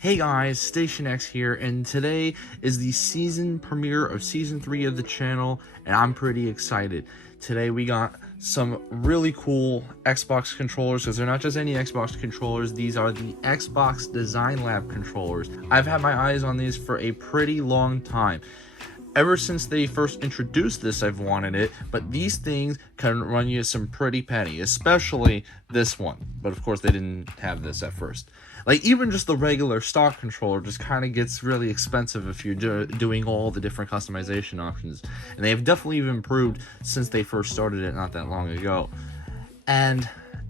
Hey guys, Station X here, and today is the season premiere of Season 3 of the channel, and I'm pretty excited. Today we got some really cool Xbox controllers, because they're not just any Xbox controllers, these are the Xbox Design Lab controllers. I've had my eyes on these for a pretty long time. Ever since they first introduced this, I've wanted it, but these things can run you some pretty penny, especially this one. But of course, they didn't have this at first. Like, even just the regular stock controller just kind of gets really expensive if you're doing all the different customization options. And they have definitely improved since they first started it not that long ago. And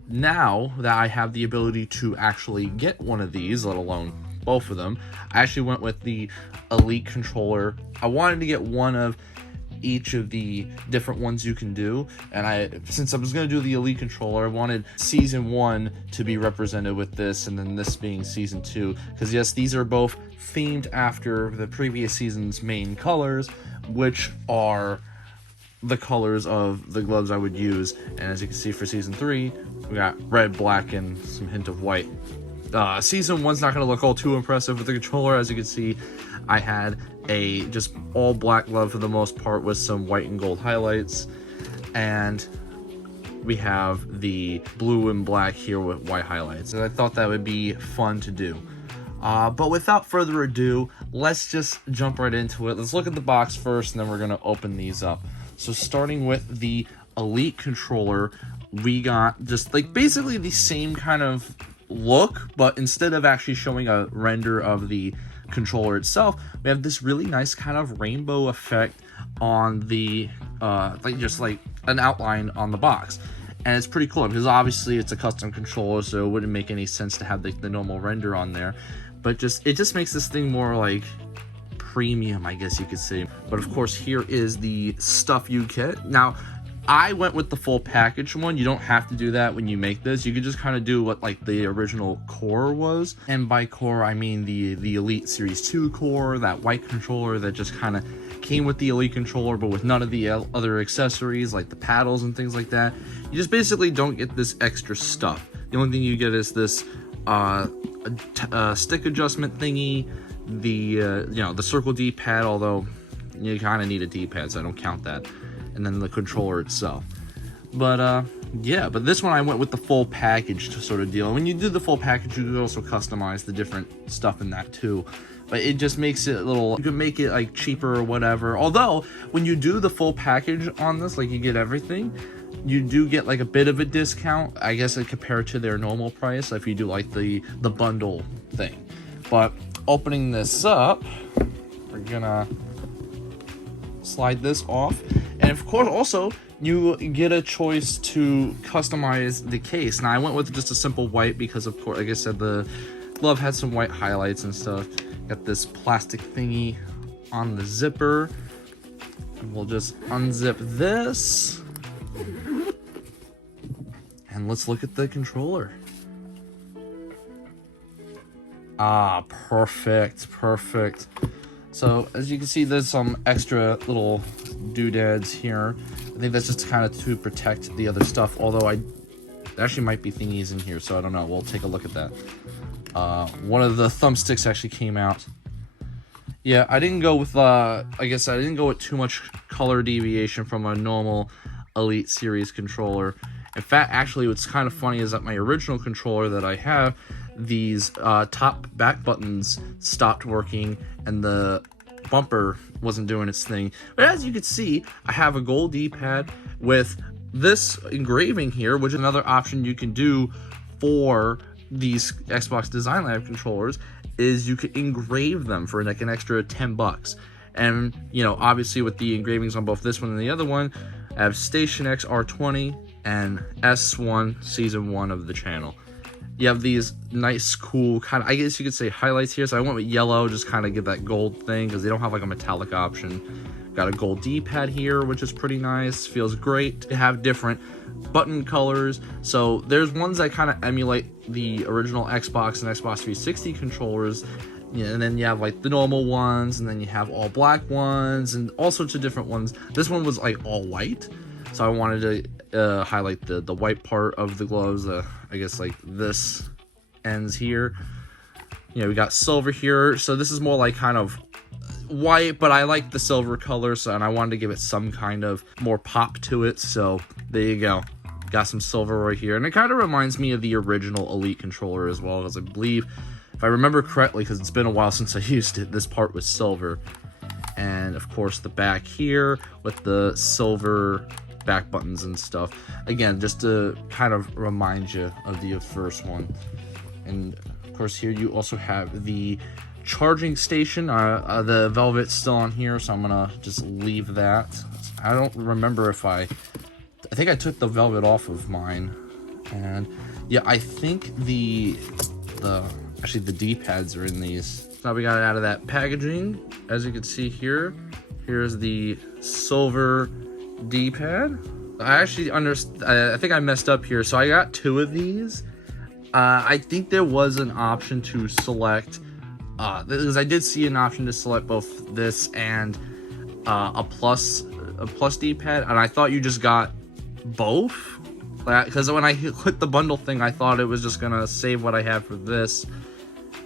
now that I have the ability to actually get one of these, let alone both of them, I actually went with the Elite controller. I wanted to get one of each of the different ones you can do, and since I was going to do the Elite controller, I wanted Season 1 to be represented with this, and then this being Season 2, because yes, these are both themed after the previous season's main colors, which are the colors of the gloves I would use. And as you can see, for Season 3, we got red, black, and some hint of white. Season 1's not going to look all too impressive with the controller. As you can see, I had a just all black glove for the most part with some white and gold highlights, and we have the blue and black here with white highlights, and I thought that would be fun to do. But without further ado, let's just jump right into it. Let's look at the box first, and then we're going to open these up. So starting with the Elite controller, we got just like basically the same kind of look, but instead of actually showing a render of the controller itself, we have this really nice kind of rainbow effect on the like an outline on the box. And it's pretty cool because obviously it's a custom controller, so it wouldn't make any sense to have the normal render on there, but it just makes this thing more like premium, I guess you could say. But of course, here is the stuff you get. Now, I went with the full package one. You don't have to do that when you make this. You could just kind of do what like the original core was. And by core, I mean the Elite Series 2 core, that white controller that just kind of came with the Elite controller, but with none of the other accessories like the paddles and things like that. You just basically don't get this extra stuff. The only thing you get is this stick adjustment thingy, the circle D-pad, although you kind of need a D-pad, so I don't count that, and then the controller itself. But yeah, but this one I went with the full package to sort of deal. When you do the full package, you can also customize the different stuff in that too, but it just makes it a little, you can make it like cheaper or whatever. Although when you do the full package on this, like you get everything, you do get like a bit of a discount, I guess, compared to their normal price if you do like the bundle thing. But opening this up, we're gonna slide this off, and of course also you get a choice to customize the case. Now I went with just a simple white because, of course, like I said, the glove had some white highlights and stuff. Got this plastic thingy on the zipper, and we'll just unzip this, and let's look at the controller. Perfect. So as you can see, there's some extra little doodads here. I think that's just kind of to protect the other stuff, although there actually might be thingies in here, so I don't know. We'll take a look at that. One of the thumbsticks actually came out. Yeah, I didn't go with I guess I didn't go with too much color deviation from a normal Elite Series controller. In fact, actually, what's kind of funny is that my original controller that I have, these top back buttons stopped working and the bumper wasn't doing its thing. But as you can see, I have a gold D-pad with this engraving here, which is another option you can do for these Xbox Design Lab controllers, is you could engrave them for like an extra $10. And, you know, obviously with the engravings on both this one and the other one, I have Station X R20 and S1 Season 1 of the channel. You have these nice, cool, kind of, I guess you could say, highlights here. So I went with yellow, just kind of give that gold thing, because they don't have like a metallic option. Got a gold D-pad here, which is pretty nice. Feels great to have different button colors. So there's ones that kind of emulate the original Xbox and Xbox 360 controllers. And then you have like the normal ones, and then you have all black ones, and all sorts of different ones. This one was like all white, so I wanted to highlight the white part of the gloves. I guess like this ends here. You know, we got silver here. So this is more like kind of white, but I like the silver color, so, and I wanted to give it some kind of more pop to it. So there you go. Got some silver right here. And it kind of reminds me of the original Elite controller as well, because I believe, if I remember correctly, because it's been a while since I used it, this part was silver. And of course the back here with the silver back buttons and stuff. Again, just to kind of remind you of the first one. And of course here you also have the charging station. The velvet's still on here, so I'm gonna just leave that. I don't remember if I think I took the velvet off of mine. And yeah, I think actually the D-pads are in these. Now we got it out of that packaging. As you can see here, here's the silver D-pad. I think I messed up here, so I got 2 of these. I think there was an option to select, because I did see an option to select both this and a plus D-pad, and I thought you just got both. Because when I hit the bundle thing, I thought it was just gonna save what I had for this,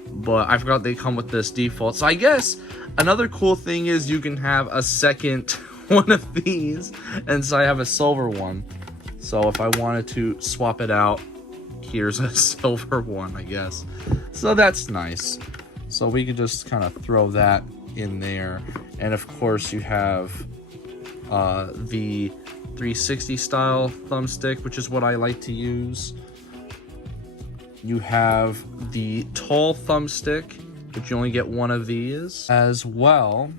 but I forgot they come with this default. So I guess another cool thing is you can have a second one of these, and so I have a silver one. So if I wanted to swap it out, here's a silver one, I guess. So that's nice. So we could just kind of throw that in there. And of course you have the 360 style thumbstick, which is what I like to use. You have the tall thumbstick, which you only get 1 of these, as well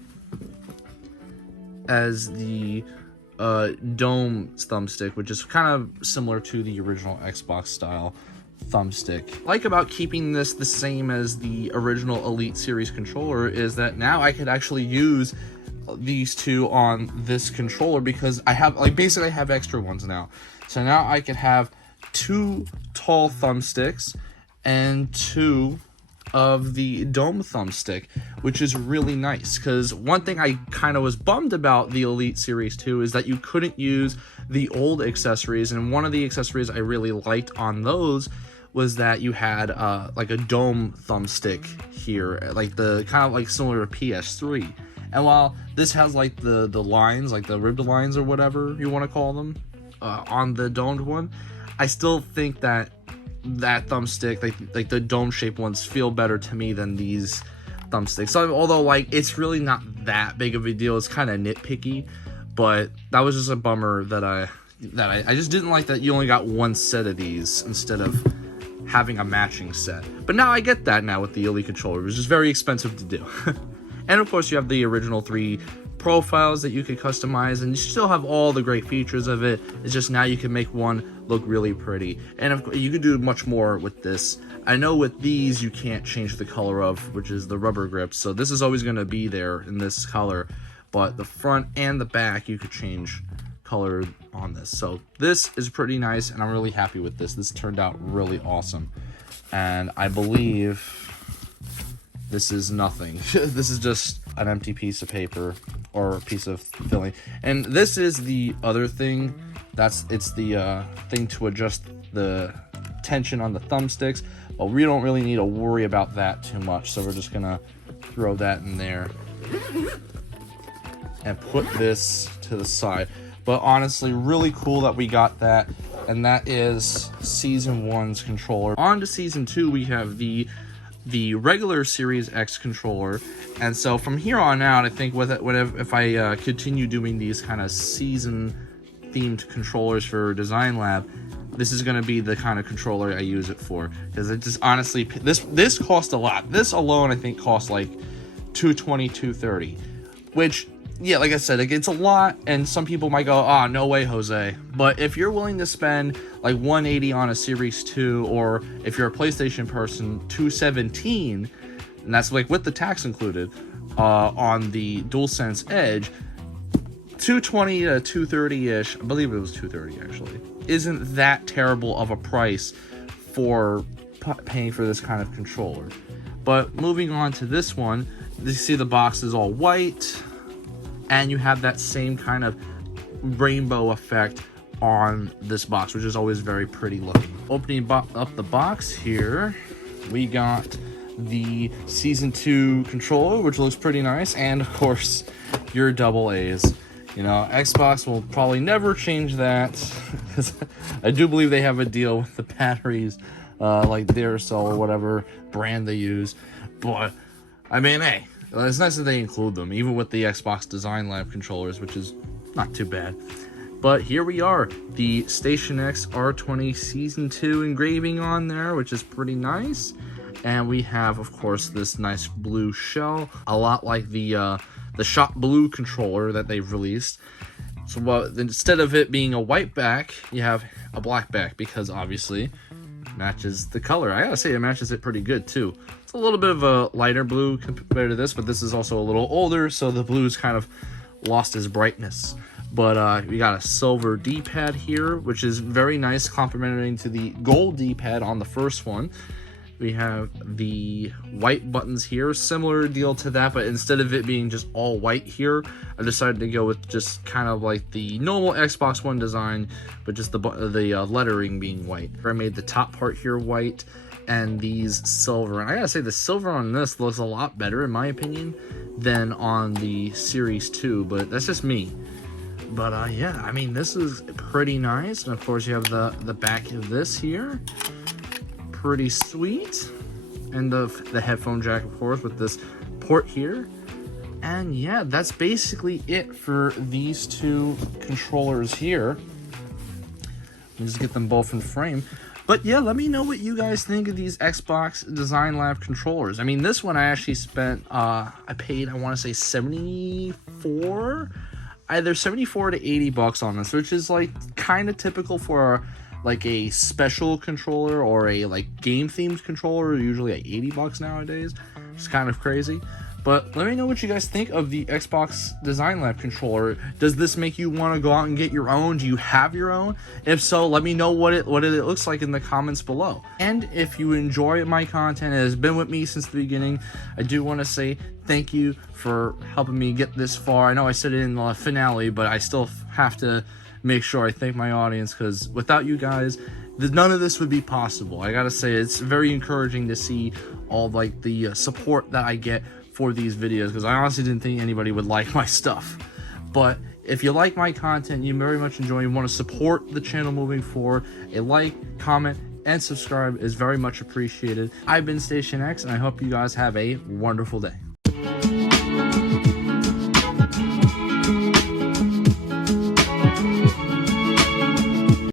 as the dome thumbstick, which is kind of similar to the original Xbox style thumbstick. Like about keeping this the same as the original Elite series controller is that now I could actually use these 2 on this controller, because I have, like, basically I have extra ones now. So now I could have 2 tall thumbsticks and 2 of the dome thumbstick, which is really nice. Because one thing I kind of was bummed about the Elite Series 2 is that you couldn't use the old accessories, and one of the accessories I really liked on those was that you had like a dome thumbstick here, like the kind of like similar to PS3. And while this has like the lines, like the ribbed lines or whatever you want to call them, on the domed one, I still think that thumbstick, like the dome shaped ones, feel better to me than these thumbsticks. So, although like it's really not that big of a deal, it's kind of nitpicky, but that was just a bummer that I just didn't like that you only got 1 set of these instead of having a matching set. But now I get that now with the Elite controller, which is very expensive to do. And of course you have the original 3 profiles that you could customize, and you still have all the great features of it. It's just now you can make one look really pretty, and of course you could do much more with this. I know with these you can't change the color of, which is the rubber grips, so this is always going to be there in this color, but the front and the back you could change color on this. So this is pretty nice, and I'm really happy with this. This turned out really awesome, and I believe this is nothing. This is just an empty piece of paper or a piece of filling. And this is the other thing. It's the thing to adjust the tension on the thumbsticks. But we don't really need to worry about that too much. So we're just gonna throw that in there and put this to the side. But honestly, really cool that we got that. And that is Season 1's controller. On to Season 2, we have the regular Series X controller, and so from here on out, I think if I continue doing these kind of season themed controllers for Design Lab, this is going to be the kind of controller I use it for, because it just honestly, this cost a lot. This alone I think cost like $220, $230, which, yeah, like I said, it's a lot, and some people might go, ah, no way, Jose. But if you're willing to spend like $180 on a Series 2, or if you're a PlayStation person, $217, and that's like with the tax included, on the DualSense Edge, $220 to $230-ish, I believe it was $230 actually, isn't that terrible of a price for paying for this kind of controller. But moving on to this one, you see the box is all white, and you have that same kind of rainbow effect on this box, which is always very pretty looking. Opening up the box here, we got the Season 2 controller, which looks pretty nice, and of course, your double A's. You know, Xbox will probably never change that, because I do believe they have a deal with the batteries, like Duracell or whatever brand they use. But, I mean, hey, it's nice that they include them, even with the Xbox Design Lab controllers, which is not too bad. But here we are, the Station X R20 Season 2 engraving on there, which is pretty nice. And we have, of course, this nice blue shell, a lot like the Shot Blue controller that they've released. So instead of it being a white back, you have a black back, because obviously matches the color. I gotta say, it matches it pretty good too. It's a little bit of a lighter blue compared to this, but this is also a little older, so the blue's kind of lost its brightness. But we got a silver D-pad here, which is very nice, complementing to the gold D-pad on the first one. We have the white buttons here, similar deal to that, but instead of it being just all white here, I decided to go with just kind of like the normal Xbox One design, but just the lettering being white. I made the top part here white, and these silver. And I gotta say, the silver on this looks a lot better, in my opinion, than on the Series 2, but that's just me. But yeah, I mean, this is pretty nice. And of course, you have the back of this here. Pretty sweet. And the headphone jack, of course, with this port here. And yeah, that's basically it for these two controllers here. Let me just get them both in frame. But yeah, let me know what you guys think of these Xbox Design Lab controllers. I mean, this one I actually spent, I paid, I want to say 74, either 74 to 80 bucks on this, which is like kind of typical for like a special controller or a like game themed controller, usually at 80 bucks nowadays. It's kind of crazy. But let me know what you guys think of the Xbox Design Lab controller. Does this make you want to go out and get your own? Do you have your own? If so, let me know what it looks like in the comments below. And if you enjoy my content and has been with me since the beginning, I do want to say thank you for helping me get this far. I know I said it in the finale, but I still have to make sure I thank my audience, because without you guys, none of this would be possible. I gotta say, it's very encouraging to see all like the support that I get for these videos, because I honestly didn't think anybody would like my stuff. But if you like my content, you very much enjoy, you want to support the channel moving forward, a like, comment, and subscribe is very much appreciated. I've been Station X, and I hope you guys have a wonderful day.